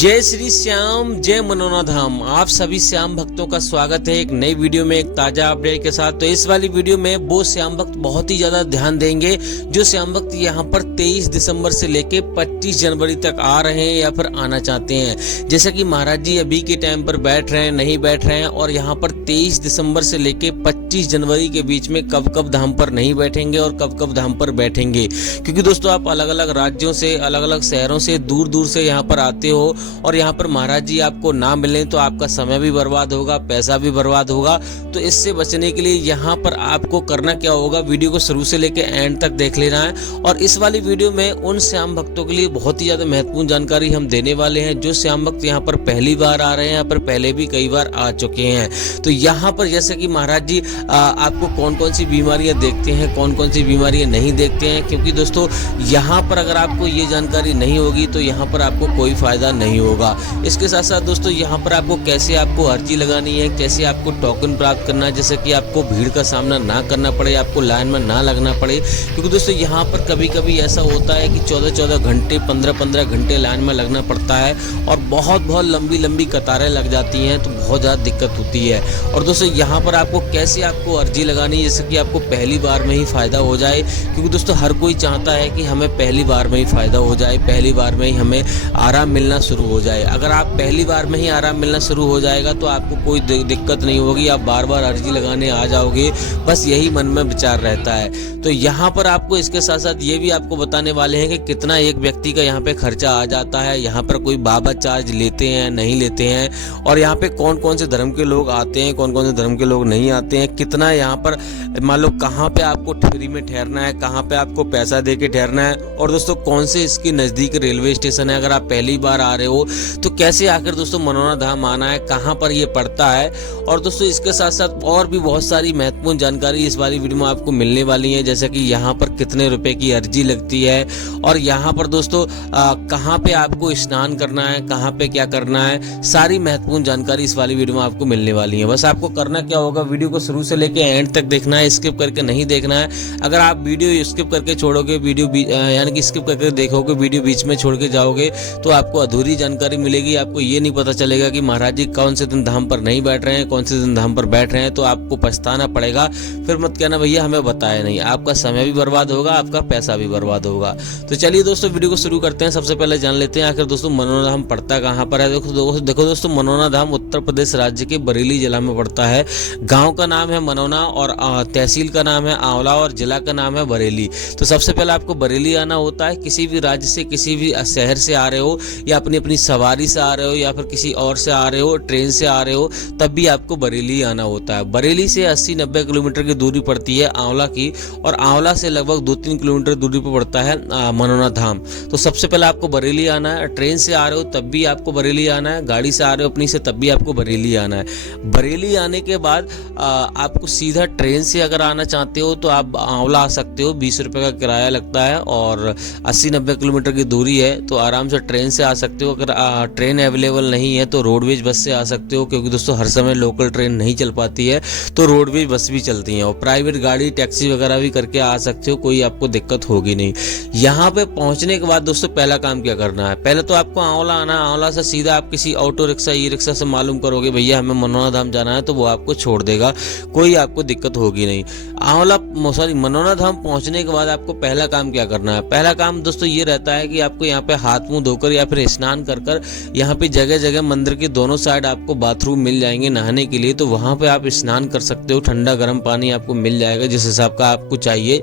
जय श्री श्याम, जय मनोना धाम। आप सभी श्याम भक्तों का स्वागत है एक नई वीडियो में, एक ताजा अपडेट के साथ। तो इस वाली वीडियो में वो श्याम भक्त बहुत ही ज्यादा ध्यान देंगे जो श्याम भक्त यहाँ पर 23 दिसंबर से लेके 25 जनवरी तक आ रहे हैं या फिर आना चाहते हैं। जैसे कि महाराज जी अभी के टाइम पर बैठ रहे हैं, नहीं बैठ रहे हैं, और यहाँ पर 23 दिसंबर से लेके 25 जनवरी के बीच में कब कब धाम पर नहीं बैठेंगे और कब कब धाम पर बैठेंगे। क्योंकि दोस्तों आप अलग अलग राज्यों से, अलग अलग शहरों से, दूर दूर से यहाँ पर आते हो और यहाँ पर महाराज जी आपको ना मिले तो आपका समय भी बर्बाद होगा, पैसा भी बर्बाद होगा। तो इससे बचने के लिए यहाँ पर आपको करना क्या होगा, वीडियो को शुरू से लेकर एंड तक देख लेना है। और इस वाली वीडियो में उन श्याम भक्तों के लिए बहुत ही ज्यादा महत्वपूर्ण जानकारी हम देने वाले हैं जो श्याम भक्त यहाँ पर पहली बार आ रहे हैं, यहाँ पर पहले भी कई बार आ चुके हैं। तो यहाँ पर जैसे कि महाराज जी आपको कौन कौन सी बीमारियां देखते हैं, कौन कौन सी बीमारियां नहीं देखते हैं। क्योंकि दोस्तों यहाँ पर अगर आपको ये जानकारी नहीं होगी तो यहाँ पर आपको कोई फायदा नहीं होगा। इसके साथ साथ दोस्तों यहाँ पर आपको कैसे आपको अर्जी लगानी है, कैसे आपको टोकन प्राप्त करना है, जैसे कि आपको भीड़ का सामना ना करना पड़े, आपको लाइन में ना लगना पड़े। क्योंकि दोस्तों यहाँ पर कभी कभी ऐसा होता है कि 14-14 घंटे, 15-15 घंटे लाइन में लगना पड़ता है और बहुत लंबी लंबी कतारें लग जाती हैं, तो बहुत ज़्यादा दिक्कत होती है। और दोस्तों यहाँ पर आपको कैसे आपको अर्जी लगानी है जैसे कि आपको पहली बार में ही फ़ायदा हो जाए। क्योंकि दोस्तों हर कोई चाहता है कि हमें पहली बार में ही फ़ायदा हो जाए, पहली बार में ही हमें आराम मिलना शुरू हो जाए। अगर आप पहली बार में ही आराम मिलना शुरू हो जाएगा तो आपको कोई दिक्कत नहीं होगी, आप बार बार अर्जी लगाने आ जाओगे, बस यही मन में विचार रहता है। तो यहाँ पर आपको इसके साथ साथ ये भी आपको बताने वाले हैं कि कितना एक व्यक्ति का यहाँ पे खर्चा आ जाता है, यहाँ पर कोई बाबा चार्ज लेते हैं नहीं लेते हैं, और यहाँ पे कौन कौन से धर्म के लोग आते हैं, कौन कौन से धर्म के लोग नहीं आते हैं, कितना यहाँ पर मान लो कहाँ पे आपको फ्री में ठहरना है, कहाँ पे आपको पैसा दे के ठहरना है, और दोस्तों कौन से इसके नज़दीक रेलवे स्टेशन है। अगर आप पहली बार आ रहे हो तो कैसे आकर दोस्तों मनोना धाम आना है, कहाँ पर ये पड़ता है। और दोस्तों इसके साथ साथ और भी बहुत सारी महत्वपूर्ण जानकारी इस वाली वीडियो में आपको मिलने वाली है, जैसे कि यहाँ पर कितने रुपए की अर्जी लगती है, और यहाँ पर दोस्तों कहाँ पे आपको स्नान करना है, कहाँ पे क्या करना है, सारी महत्वपूर्ण जानकारी इस वाली वीडियो में आपको मिलने वाली है। बस आपको करना क्या होगा, वीडियो को शुरू से लेकर एंड तक देखना है, स्किप करके नहीं देखना है। अगर आप वीडियो स्किप करके छोड़ोगे, वीडियो यानी कि स्किप करके देखोगे, वीडियो बीच में छोड़ के जाओगे तो आपको अधूरी जानकारी मिलेगी। आपको ये नहीं पता चलेगा कि महाराज जी कौन से दिन धाम पर नहीं बैठ रहे हैं, कौन से दिन धाम पर बैठ रहे हैं, तो आपको पछताना पड़ेगा। फिर मत कहना भैया हमें बताया नहीं, आपका समय भी बर्बाद होगा, आपका पैसा भी बर्बाद होगा। तो चलिए दोस्तों वीडियो को शुरू करते हैं। सबसे पहले जान लेते हैं आखिर दोस्तों मनोना धाम पड़ता कहाँ पर है। देखो दोस्तों मनोना धाम उत्तर प्रदेश राज्य के बरेली जिला में पड़ता है। गाँव का नाम है मनोना और तहसील का नाम है आंवला और जिला का नाम है बरेली। तो सबसे पहले आपको बरेली आना होता है। किसी भी राज्य से, किसी भी शहर से आ रहे हो या अपनी सवारी से आ रहे हो या फिर किसी और से आ रहे हो, ट्रेन से आ रहे हो, तब भी आपको बरेली आना होता है। बरेली से 80-90 किलोमीटर की दूरी पड़ती है आंवला की, और आंवला से लगभग 2-3 किलोमीटर दूरी पर पड़ता है मनोना धाम। तो सबसे पहले आपको बरेली आना है। ट्रेन से आ रहे हो तब भी आपको बरेली आना है, गाड़ी से आ रहे हो अपनी से तब भी आपको बरेली आना है। बरेली आने के बाद आपको सीधा ट्रेन से अगर आना चाहते हो तो आप आंवला आ सकते हो, 20 रुपये का किराया लगता है और 80-90 किलोमीटर की दूरी है, तो आराम से ट्रेन से आ सकते हो। अगर ट्रेन अवेलेबल नहीं है तो रोडवेज बस से आ सकते हो, क्योंकि दोस्तों हर समय लोकल ट्रेन नहीं चल पाती है, तो रोडवेज बस भी चलती हैं, और प्राइवेट गाड़ी, टैक्सी वगैरह भी करके आ सकते हो, कोई आपको दिक्कत होगी नहीं। यहाँ पे पहुँचने के बाद दोस्तों पहला काम क्या करना है, पहले तो आपको आंवला आना है। आंवला से सीधा आप किसी ऑटो रिक्शा, ई रिक्शा से मालूम करोगे भैया हमें मनोना धाम जाना है, तो वो आपको छोड़ देगा, कोई आपको दिक्कत होगी नहीं। मनोना धाम पहुंचने के बाद आपको पहला काम क्या करना है। पहला काम दोस्तों ये रहता है कि आपको यहाँ पे हाथ मुंह धोकर या फिर स्नान कर यहाँ पे जगह जगह मंदिर के दोनों साइड आपको बाथरूम मिल जाएंगे नहाने के लिए, तो वहाँ पे आप स्नान कर सकते हो। ठंडा गर्म पानी आपको मिल जाएगा जिस हिसाब का आपको चाहिए।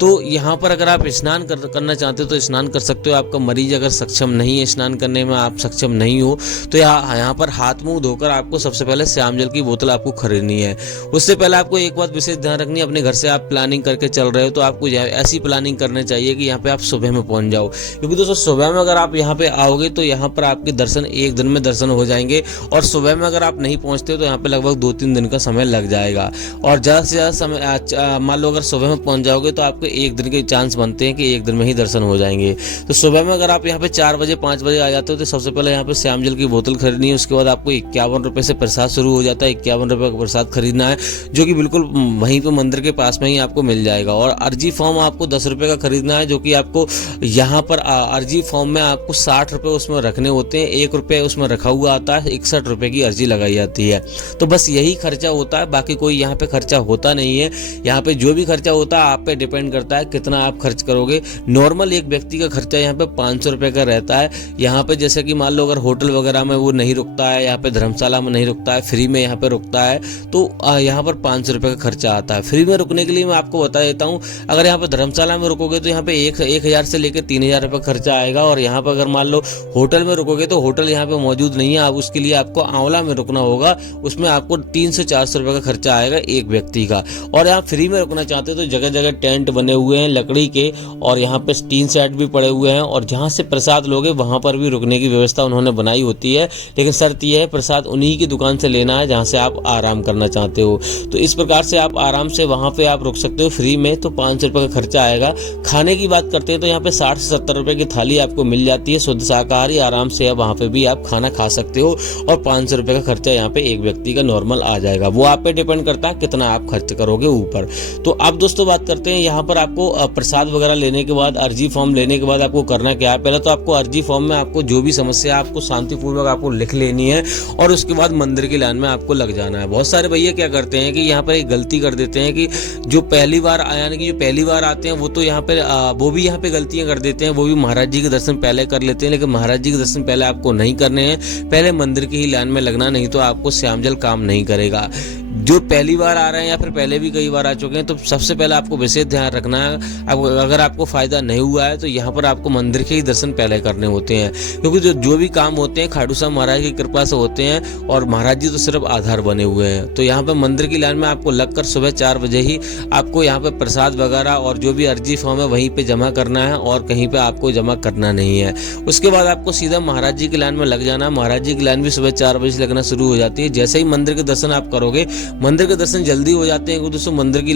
तो यहाँ पर अगर आप स्नान करना चाहते हो तो स्नान कर सकते हो। आपका मरीज अगर सक्षम नहीं है स्नान करने में, आप सक्षम नहीं हो, तो यहाँ पर हाथ मुंह धोकर आपको सबसे पहले श्याम जल की बोतल आपको खरीदनी है। उससे पहले आपको एक बात विशेष ध्यान रखनी है, अपने घर से आप प्लानिंग करके चल रहे हो तो आपको ऐसी प्लानिंग करनी चाहिए कि यहाँ पे आप सुबह में पहुंच जाओ। क्योंकि दोस्तों सुबह में अगर आप यहाँ पे आओगे तो यहाँ पर आपके दर्शन एक दिन में दर्शन हो जाएंगे, और सुबह में अगर आप नहीं पहुंचते तो यहाँ पे लगभग 2-3 दिन का समय लग जाएगा। और ज़्यादा से ज़्यादा समय मान लो अगर सुबह में पहुंच जाओगे तो आपको एक दिन के चांस बनते हैं कि एक दिन में ही दर्शन हो जाएंगे। तो सुबह में अगर आप यहाँ पे 4 बजे 5 बजे आ जाते हो तो सबसे पहले यहाँ पे श्याम जल की बोतल खरीदनी है। उसके बाद आपको 51 रुपये से प्रसाद शुरू हो जाता है। 51 रुपये का प्रसाद खरीदना है, जो कि बिल्कुल वहीं पे मंदिर के पास में ही आपको मिल जाएगा। और अर्जी फॉर्म आपको 10 रुपये का खरीदना है, जो कि आपको यहाँ पर अर्जी फॉर्म में आपको 60 रुपये उसमें रखने होते हैं। 1 रुपये उसमें रखा हुआ आता है, 61 रुपये की अर्जी लगाई जाती है। तो बस यही खर्चा होता है, बाकी कोई यहाँ पे खर्चा होता नहीं है। यहाँ पे जो भी खर्चा होता है आप पे डिपेंड करता है कितना आप खर्च करोगे। नॉर्मल एक व्यक्ति का खर्चा यहाँ पे 500 रुपये का रहता है। यहाँ पे जैसे कि मान लो अगर होटल वगैरह में वो नहीं रुकता है, यहाँ पे धर्मशाला में नहीं रुकता है, फ्री में यहाँ पे रुकता है, तो यहाँ पर 500 रुपये का खर्चा आता है। फ्री में रुकने के लिए मैं आपको बता देता हूँ, अगर यहाँ पे धर्मशाला में रुकोगे तो यहाँ पे 1000 से लेकर 3000 रुपये खर्चा आएगा। और यहाँ पर अगर मान लो होटल में रुकोगे तो होटल यहाँ पे मौजूद नहीं है, आप उसके लिए आपको आंवला में रुकना होगा, उसमें आपको 300-400 रुपये का खर्चा आएगा एक व्यक्ति का। और यहाँ फ्री में रुकना चाहते हो तो जगह जगह टेंट बने हुए हैं लकड़ी के, और यहाँ पे टीन सेट भी पड़े हुए हैं, और जहाँ से प्रसाद लोगे वहाँ पर भी रुकने की व्यवस्था उन्होंने बनाई होती है। लेकिन शर्त यह है प्रसाद उन्हीं की दुकान से लेना है जहाँ से आप आराम करना चाहते हो। तो इस प्रकार से आप आराम से वहाँ पे आप रुक सकते हो फ्री में, तो 500 रुपये का खर्चा आएगा। खाने की बात करते हैं तो यहाँ पे 60 से 70 रुपये की थाली आपको मिल जाती है, शुद्ध शाकाहारी, आराम से वहाँ पे भी आप खाना खा सकते हो। और 500 रुपये का खर्चा यहाँ पे एक व्यक्ति का नॉर्मल आ जाएगा। वो आप पे डिपेंड करता है कितना आप खर्च करोगे ऊपर। तो अब दोस्तों बात करते हैं यहाँ पर आपको प्रसाद वगैरह लेने के बाद, अर्जी फॉर्म लेने के बाद आपको करना क्या है। पहले तो आपको अर्जी फॉर्म में आपको जो भी समस्या आपको शांतिपूर्वक आपको लिख लेनी है, और उसके बाद मंदिर की लाइन में आपको लग जाना है। बहुत सारे भैया क्या करते हैं कि यहाँ पर एक गलती कर देते हैं कि जो पहली बार यानी कि जो पहली बार आते हैं वो तो यहाँ पे वो भी यहाँ पे गलतियां कर देते हैं। वो भी महाराज जी के दर्शन पहले कर लेते हैं, लेकिन महाराज जी के दर्शन पहले आपको नहीं करने हैं, पहले मंदिर की ही लाइन में लगना, नहीं तो आपको श्यामजल काम नहीं करेगा। जो पहली बार आ रहे हैं या फिर पहले भी कई बार आ चुके हैं, तो सबसे पहले आपको विशेष ध्यान रखना है। अब अगर आपको फायदा नहीं हुआ है तो यहाँ पर आपको मंदिर के ही दर्शन पहले करने होते हैं, क्योंकि जो भी काम होते हैं खाटू श्याम महाराज की कृपा से होते हैं, और महाराज जी तो सिर्फ आधार बने हुए हैं। तो यहाँ पर मंदिर की लाइन में आपको लगकर सुबह 4 बजे ही आपको यहाँ पे प्रसाद वगैरह और जो भी अर्जी फॉर्म है वहीं पे जमा करना है, और कहीं पे आपको जमा करना नहीं है। उसके बाद आपको सीधा महाराज जी की लाइन में लग जाना है। महाराज जी की लाइन भी सुबह 4 बजे से लगना शुरू हो जाती है। जैसे ही मंदिर के दर्शन आप करोगे, मंदिर के दर्शन जल्दी हो जाते हैं, क्योंकि दोस्तों मंदिर की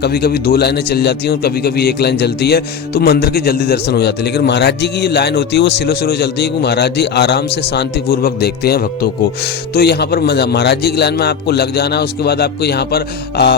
कभी कभी 2 लाइनें चल जाती हैं और कभी कभी 1 लाइन चलती है, तो मंदिर के जल्दी दर्शन हो जाते हैं। लेकिन महाराज जी की जो लाइन होती है वो स्लो स्लो चलती है, क्योंकि महाराज जी आराम से शांतिपूर्वक देखते हैं भक्तों को। तो यहाँ पर महाराज जी की लाइन में आपको लग जाना है। उसके बाद आपको यहाँ पर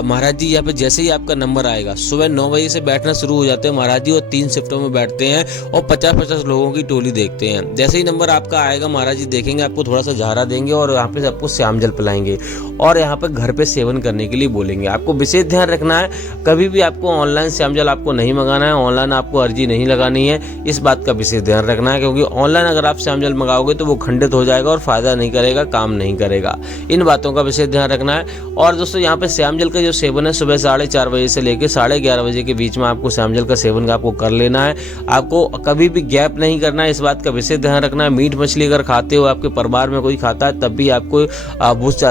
महाराज जी यहाँ पर जैसे ही आपका नंबर आएगा, सुबह 9 बजे से बैठना शुरू हो जाते हैं महाराज जी, और 3 शिफ्टों में बैठते हैं और 50-50 लोगों की टोली देखते हैं। जैसे ही नंबर आपका आएगा महाराज जी देखेंगे, आपको थोड़ा सा झारा देंगे और यहाँ पे आपको श्यामजल पिलाएंगे, और यहाँ पे घर पे सेवन करने के लिए बोलेंगे। आपको विशेष ध्यान रखना है, कभी भी आपको ऑनलाइन श्यामजल आपको नहीं मंगाना है, ऑनलाइन आपको अर्जी नहीं लगानी है, इस बात का विशेष ध्यान रखना है। क्योंकि ऑनलाइन अगर आप श्यामजल मंगाओगे तो वो खंडित हो जाएगा और फायदा नहीं करेगा, काम नहीं करेगा। इन बातों का विशेष ध्यान रखना है। और दोस्तों यहाँ पे श्यामजल का जो सेवन है सुबह 4:30 बजे से लेकर 11:30 बजे के बीच में आपको श्यामजल का सेवन आपको कर लेना है। आपको कभी भी गैप नहीं करना है, इस बात का विशेष ध्यान रखना है। मीट मछली अगर खाते हो, आपके परिवार में कोई खाता है, तब भी आपको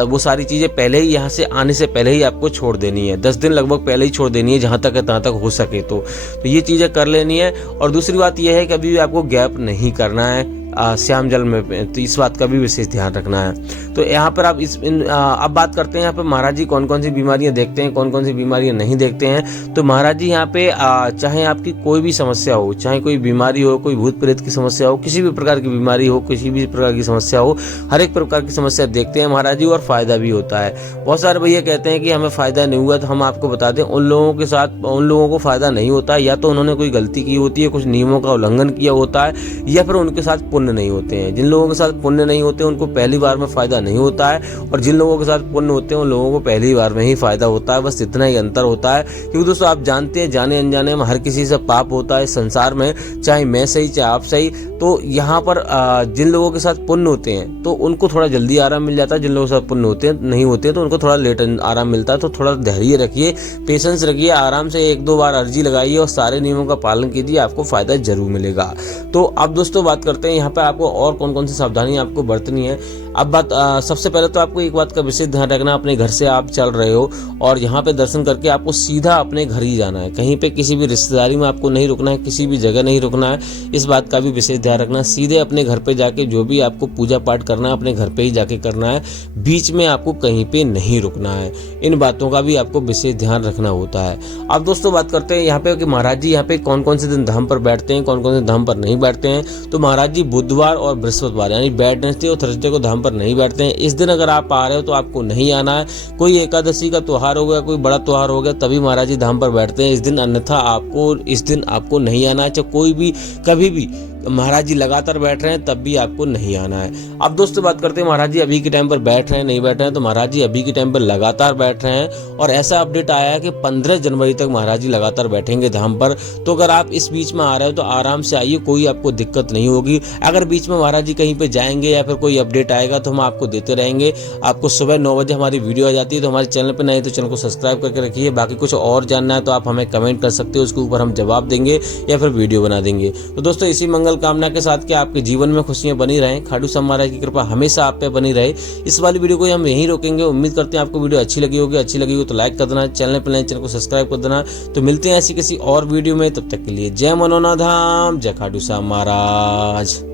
वो सारी चीजें पहले ही यहाँ से आने से पहले ही आपको छोड़ देनी है। 10 दिन लगभग पहले ही छोड़ देनी है, जहाँ तक है तहाँ तक हो सके तो ये चीजें कर लेनी है। और दूसरी बात यह है कि अभी आपको गैप नहीं करना है श्यामजल में, तो इस बात का भी विशेष ध्यान रखना है। तो यहाँ पर आप अब बात करते हैं यहाँ पे महाराज जी कौन कौन सी बीमारियां देखते हैं, कौन कौन सी बीमारियां नहीं देखते हैं। तो महाराज जी यहाँ पे चाहे आपकी कोई भी समस्या हो, चाहे कोई बीमारी हो, कोई भूत प्रेत की समस्या हो, किसी भी प्रकार की बीमारी हो, किसी भी प्रकार की समस्या हो, हर एक प्रकार की समस्या देखते हैं महाराज जी, और फायदा भी होता है। बहुत सारे भैया कहते हैं कि हमें फायदा नहीं हुआ, तो हम आपको बता दें उन लोगों के साथ उन लोगों को फायदा नहीं होता है, या तो उन्होंने कोई गलती की होती है, कुछ नियमों का उल्लंघन किया होता है, या फिर उनके साथ पुण्य नहीं होते हैं। जिन लोगों के साथ पुण्य नहीं होते उनको पहली बार में फायदा नहीं होता है, और जिन लोगों के साथ पुण्य होते हैं उन लोगों को पहली बार में ही फायदा होता है। बस इतना ही अंतर होता है। क्योंकि दोस्तों आप जानते हैं जाने अनजाने में हर किसी से पाप होता है संसार में, चाहे मैं सही चाहे आप सही। तो यहाँ पर जिन लोगों के साथ पुण्य होते हैं तो उनको थोड़ा जल्दी आराम मिल जाता है, जिन लोगों के साथ पुण्य होते नहीं होते तो उनको थोड़ा लेट आराम मिलता है। तो थोड़ा धैर्य रखिए, पेशेंस रखिए, आराम से 1-2 बार अर्जी लगाइए और सारे नियमों का पालन कीजिए, आपको फायदा जरूर मिलेगा। तो अब दोस्तों बात करते हैं यहाँ पे आपको और कौन कौन सी सावधानी आपको बरतनी है। अब बात सबसे पहले तो आपको एक बात का विशेष ध्यान रखना, अपने घर से आप चल रहे हो और यहाँ पे दर्शन करके आपको सीधा अपने घर ही जाना है, कहीं पे किसी भी रिश्तेदारी में आपको नहीं रुकना है, किसी भी जगह नहीं रुकना है। इस बात का भी विशेष ध्यान रखना, सीधे अपने घर पे जाके जो भी आपको पूजा पाठ करना है अपने घर पे ही जाके करना है, बीच में आपको कहीं पे नहीं रुकना है। इन बातों का भी आपको विशेष ध्यान रखना होता है। अब दोस्तों बात करते हैं यहाँ पे कि महाराज जी यहाँ पे कौन कौन से दिन धाम पर बैठते हैं, कौन कौन से धाम पर नहीं बैठते हैं। तो महाराज जी बुधवार और बृहस्पतिवार यानी वेडनेसडे और थर्सडे को धाम धाम पर नहीं बैठते हैं। इस दिन अगर आप आ रहे हो तो आपको नहीं आना है। कोई एकादशी का त्यौहार हो गया, कोई बड़ा त्यौहार हो गया, तभी महाराज जी धाम पर बैठते हैं इस दिन, अन्यथा आपको इस दिन आपको नहीं आना है। चाहे कोई भी कभी भी महाराज जी लगातार बैठ रहे हैं तब भी आपको नहीं आना है। अब दोस्तों बात करते हैं महाराज जी अभी के टाइम पर बैठ रहे हैं नहीं बैठ रहे हैं, तो महाराज जी अभी के टाइम पर लगातार बैठ रहे हैं और ऐसा अपडेट आया है कि 15 जनवरी तक महाराज जी लगातार बैठेंगे धाम पर। तो अगर आप इस बीच में आ रहे हो तो आराम से आइए, कोई आपको दिक्कत नहीं होगी। अगर बीच में महाराज जी कहीं पर जाएंगे या फिर कोई अपडेट आएगा तो हम आपको देते रहेंगे। आपको सुबह 9 बजे हमारी वीडियो आ जाती है, तो हमारे चैनल पर नहीं तो चैनल को सब्सक्राइब करके रखिए। बाकी कुछ और जानना है तो आप हमें कमेंट कर सकते हो, उसके ऊपर हम जवाब देंगे या फिर वीडियो बना देंगे। तो दोस्तों इसी मंगल कामना के साथ कि आपके जीवन में खुशियां बनी रहें, खाटू श्याम महाराज की कृपा हमेशा आप पे बनी रहे, इस वाली वीडियो को हम यहीं रोकेंगे। उम्मीद करते हैं आपको वीडियो अच्छी लगी होगी। अच्छी लगी हो तो लाइक कर देना, चैनल पर नए चैनल को सब्सक्राइब कर देना। तो मिलते हैं ऐसी किसी और वीडियो में, तब तक के लिए जय मनोना धाम, जय खाटू श्याम महाराज।